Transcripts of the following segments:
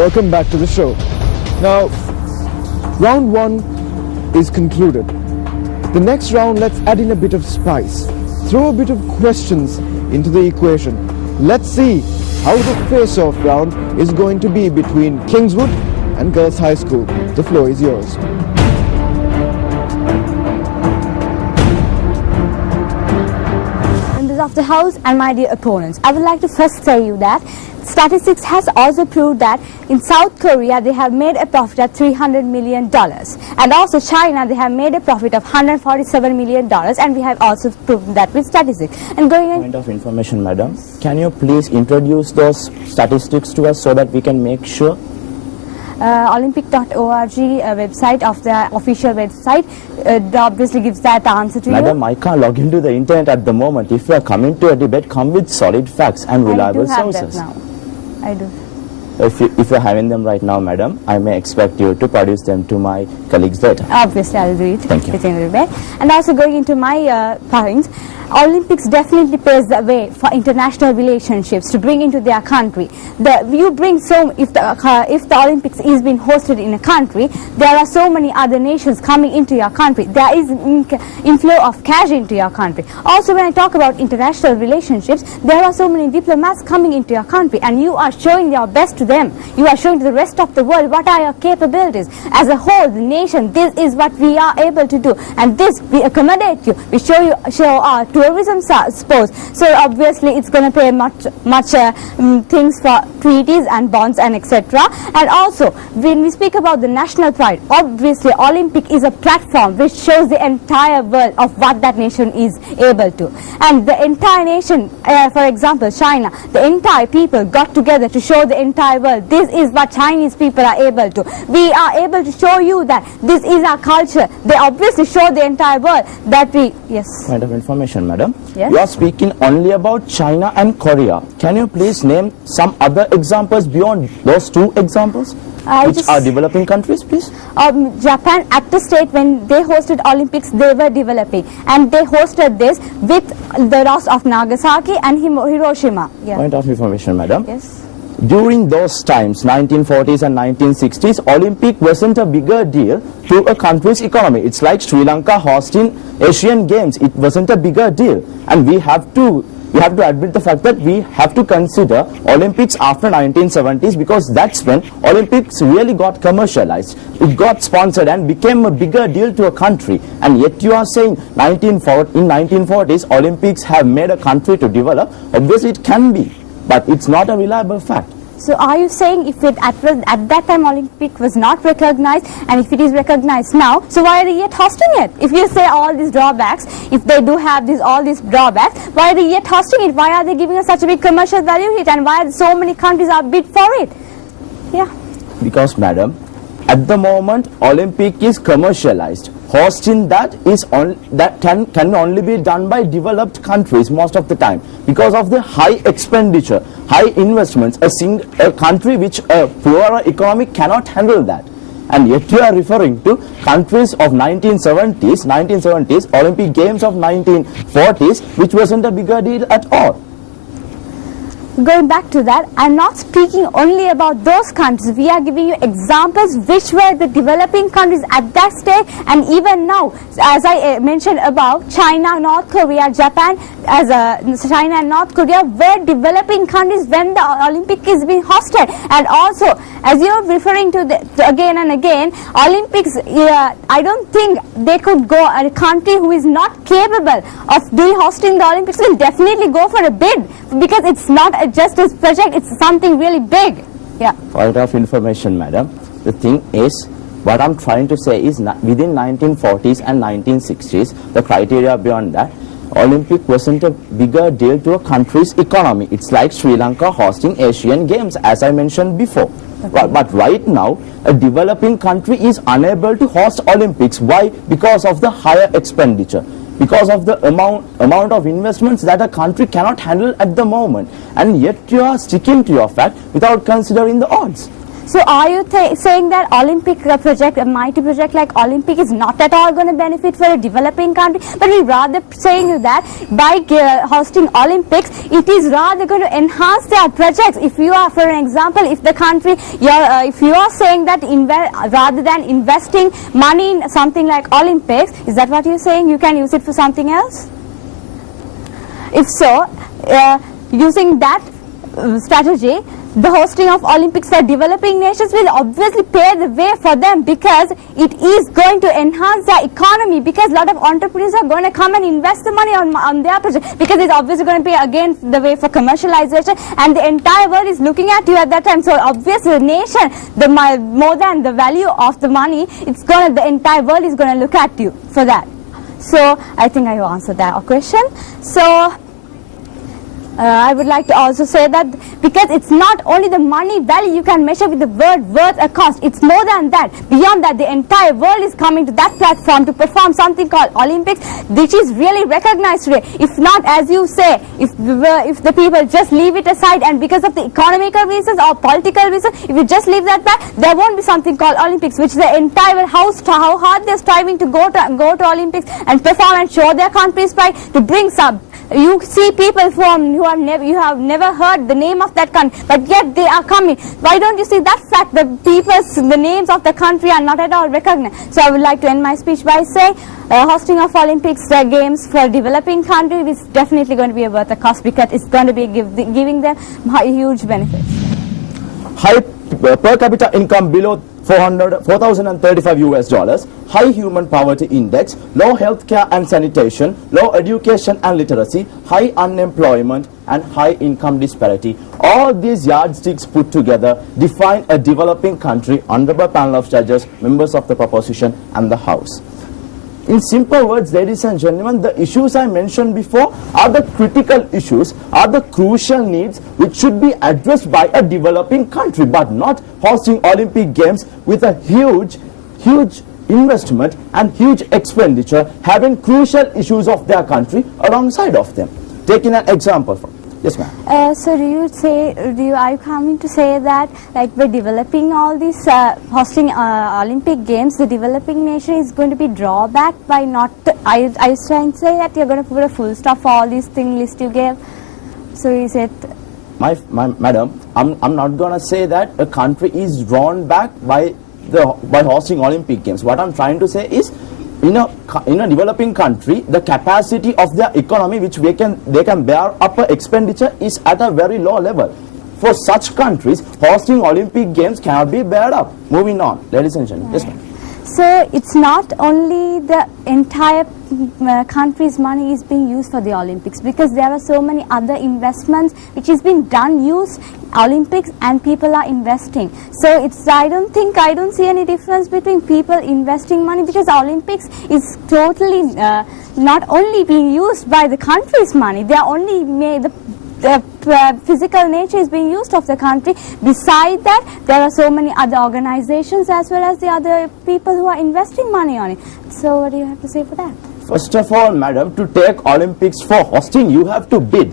welcome back to the show. Now, round one is concluded. The next round, let's add in a bit of spice. Throw a bit of questions into the equation. Let's see how the face-off round is going to be between Kingswood and Girls High School. The floor is yours. Members of the House and my dear opponents, I would like to first say you that statistics has also proved that in South Korea they have made a profit of $300 million, and also China they have made a profit of $147 million, and we have also proven that with statistics. And going Point of information, madam. Can you please introduce those statistics to us so that we can make sure? Olympic.org website of the official website obviously gives that answer to Madam, you. I can't log into the internet at the moment. If you are coming to a debate, come with solid facts and reliable sources. I do have that now. I do. If you're having them right now, madam, I may expect you to produce them to my colleagues later. Obviously, I'll do it. Thank you. Within the debate. And also going into my points, Olympics definitely paves the way for international relationships to bring into their country. If the Olympics is being hosted in a country, there are so many other nations coming into your country. There is inflow of cash into your country. Also, when I talk about international relationships, there are so many diplomats coming into your country, and you are showing your best to them. You are showing to the rest of the world what are your capabilities. As a whole, the nation, this is what we are able to do, and this we accommodate you. We show our tourism suppose. So obviously it's going to pay much things for treaties and bonds and etc. And also when we speak about the national pride, obviously Olympic is a platform which shows the entire world of what that nation is able to. And the entire nation, for example China, the entire people got together to show the entire world this is what Chinese people are able to. We are able to show you that this is our culture. They obviously show the entire world that we, yes. Point of information, madam. Yes? You are speaking only about China and Korea. Can you please name some other examples beyond those two examples? Which are developing countries, please? Japan at the state when they hosted Olympics, they were developing, and they hosted this with the loss of Nagasaki and Hiroshima. Yeah. Point of information, madam. Yes. During those times, 1940s and 1960s, Olympic wasn't a bigger deal to a country's economy. It's like Sri Lanka hosting Asian Games. It wasn't a bigger deal. And we have to admit the fact that we have to consider Olympics after 1970s, because that's when Olympics really got commercialized. It got sponsored and became a bigger deal to a country. And yet you are saying in 1940s, Olympics have made a country to develop. Obviously it can be, but it's not a reliable fact. So are you saying if it at that time Olympic was not recognized, and if it is recognized now, so why are they yet hosting it? If you say all these drawbacks, if they do have all these drawbacks, why are they yet hosting it? Why are they giving us such a big commercial value hit, and why so many countries are bid for it? Yeah. Because, madam, at the moment Olympic is commercialized. Hosting that can only be done by developed countries most of the time, because of the high expenditure, high investments. A country which a poorer economy cannot handle that. And yet you are referring to countries of 1970s, Olympic Games of 1940s, which wasn't a bigger deal at all. Going back to that, I'm not speaking only about those countries. We are giving you examples which were the developing countries at that stage, and even now, as I mentioned above, China, North Korea, Japan, China and North Korea were developing countries when the Olympic is being hosted. And also, as you're referring to again and again, Olympics, I don't think they could go, a country who is not capable of hosting the Olympics will definitely go for a bid, because it's not a justice project, it's something really big. Yeah. Point of information, madam. The thing is, what I'm trying to say is within 1940s and 1960s, the criteria beyond that, Olympic wasn't a bigger deal to a country's economy. It's like Sri Lanka hosting Asian Games, as I mentioned before. Okay. But right now, a developing country is unable to host Olympics. Why? Because of the higher expenditure. Because of the amount of investments that a country cannot handle at the moment. And yet you are sticking to your fact without considering the odds. So are you saying that Olympic project, a mighty project like Olympic is not at all going to benefit for a developing country, but we rather saying you that by hosting Olympics, it is rather going to enhance their projects. If you are, for an example, if the country, if you are saying that rather than investing money in something like Olympics, is that what you're saying? You can use it for something else? If so, using that strategy, the hosting of Olympics for developing nations will obviously pave the way for them, because it is going to enhance their economy, because a lot of entrepreneurs are going to come and invest the money on their project, because it's obviously going to be again the way for commercialization, and the entire world is looking at you at that time. So obviously the nation, more than the value of the money, the entire world is going to look at you for that. So I think I answered that question. So I would like to also say that because it's not only the money value you can measure with the word worth or cost, it's more than that. Beyond that, the entire world is coming to that platform to perform something called Olympics, which is really recognized today. If not, as you say, if the people just leave it aside, and because of the economical reasons or political reasons, if you just leave that back, there won't be something called Olympics, which the entire how hard they're striving to go to Olympics and perform and show their country's pride to bring some. You see people you have never heard the name of that country, but yet they are coming. Why don't you see that fact? The names of the country are not at all recognized. So I would like to end my speech by saying hosting of Olympics games for developing countries is definitely going to be worth the cost, because it's going to be giving them huge benefits. High per capita income below 4,035 US dollars, high human poverty index, low healthcare and sanitation, low education and literacy, high unemployment and high income disparity. All these yardsticks put together define a developing country under a panel of judges, members of the proposition and the House. In simple words, ladies and gentlemen, the issues I mentioned before are the critical issues, are the crucial needs which should be addressed by a developing country, but not hosting Olympic Games with a huge investment and huge expenditure, having crucial issues of their country alongside of them. Taking an example from, yes ma'am. So are you coming to say that like by developing all these hosting Olympic Games, the developing nation is going to be drawback by not, are you trying to say that you're going to put a full stop for all these things list you gave? So is it? Madam, I'm not going to say that a country is drawn back by hosting Olympic Games. What I'm trying to say is, in a developing country, the capacity of their economy which they can bear up expenditure is at a very low level. For such countries, hosting Olympic Games cannot be bared up. Moving on, ladies and gentlemen. Yes, ma'am. So it's not only the entire country's money is being used for the Olympics, because there are so many other investments which is being used Olympics, and people are investing. So it's I don't see any difference between people investing money, because Olympics is totally not only being used by the country's money, they are only made the physical nature is being used of the country. Besides that, there are so many other organizations as well as the other people who are investing money on it. So what do you have to say for that? First of all, madam, to take Olympics for hosting, you have to bid.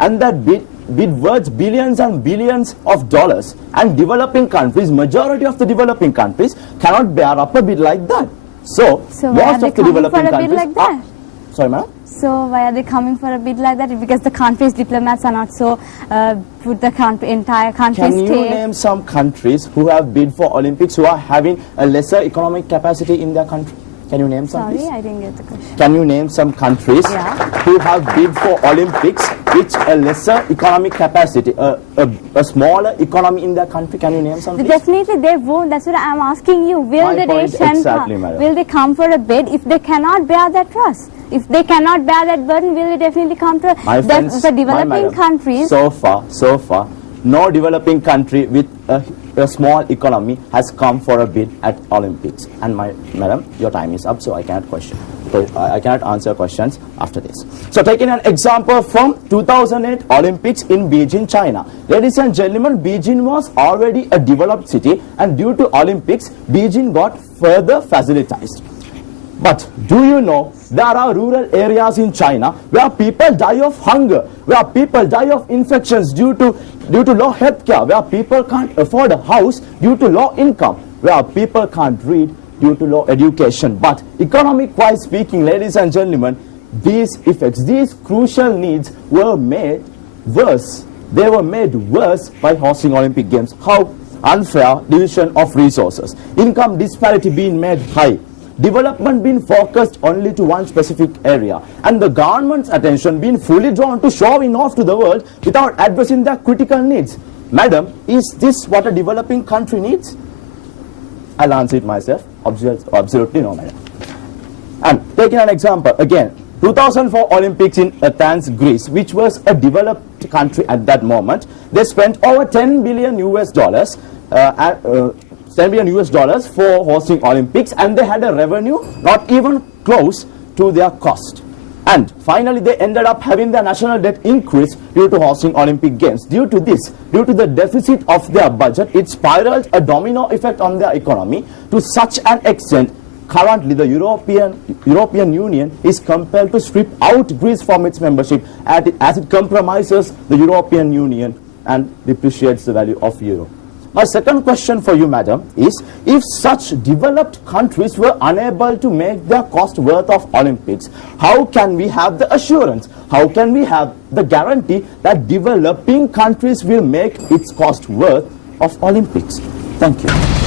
And that bid worth billions and billions of dollars. And developing countries, majority of the developing countries cannot bear up a bid like that. So most of the developing countries like that? Sorry, madam? So why are they coming for a bid like that? Because the country's diplomats are not so put the entire country's Can you name some countries who have bid for Olympics who are having a lesser economic capacity in their country? Can you name some? Sorry, please? I didn't get the question. Can you name some countries who have bid for Olympics with a lesser economic capacity, a smaller economy in their country? Can you name some? Please? Definitely they won't. That's what I'm asking you. Will the nation, will they come for a bid if they cannot bear that trust? If they cannot bear that burden, will they definitely come to the developing countries? So far, no developing country with a small economy has come for a bid at Olympics. And madam, your time is up, so I cannot question. So I cannot answer questions after this. So taking an example from 2008 Olympics in Beijing, China. Ladies and gentlemen, Beijing was already a developed city, and due to Olympics, Beijing got further facilitized. But do you know there are rural areas in China where people die of hunger, where people die of infections due to low health care, where people can't afford a house due to low income, where people can't read due to low education. But economic-wise speaking, ladies and gentlemen, these effects, these crucial needs were made worse. They were made worse by hosting Olympic Games. How? Unfair division of resources, income disparity being made high, development being focused only to one specific area, and the government's attention being fully drawn to showing off to the world without addressing their critical needs. Madam, is this what a developing country needs? I'll answer it myself. Absolutely no, madam. And taking an example again, 2004 Olympics in Athens, Greece, which was a developed country at that moment, they spent over $10 billion for hosting Olympics, and they had a revenue not even close to their cost. And finally, they ended up having their national debt increase due to hosting Olympic Games. Due to this, due to the deficit of their budget, it spiraled a domino effect on their economy to such an extent. Currently, the European Union is compelled to strip out Greece from its membership as it compromises the European Union and depreciates the value of euro. My second question for you, madam, is if such developed countries were unable to make their cost worth of Olympics, how can we have the assurance, how can we have the guarantee that developing countries will make its cost worth of Olympics? Thank you.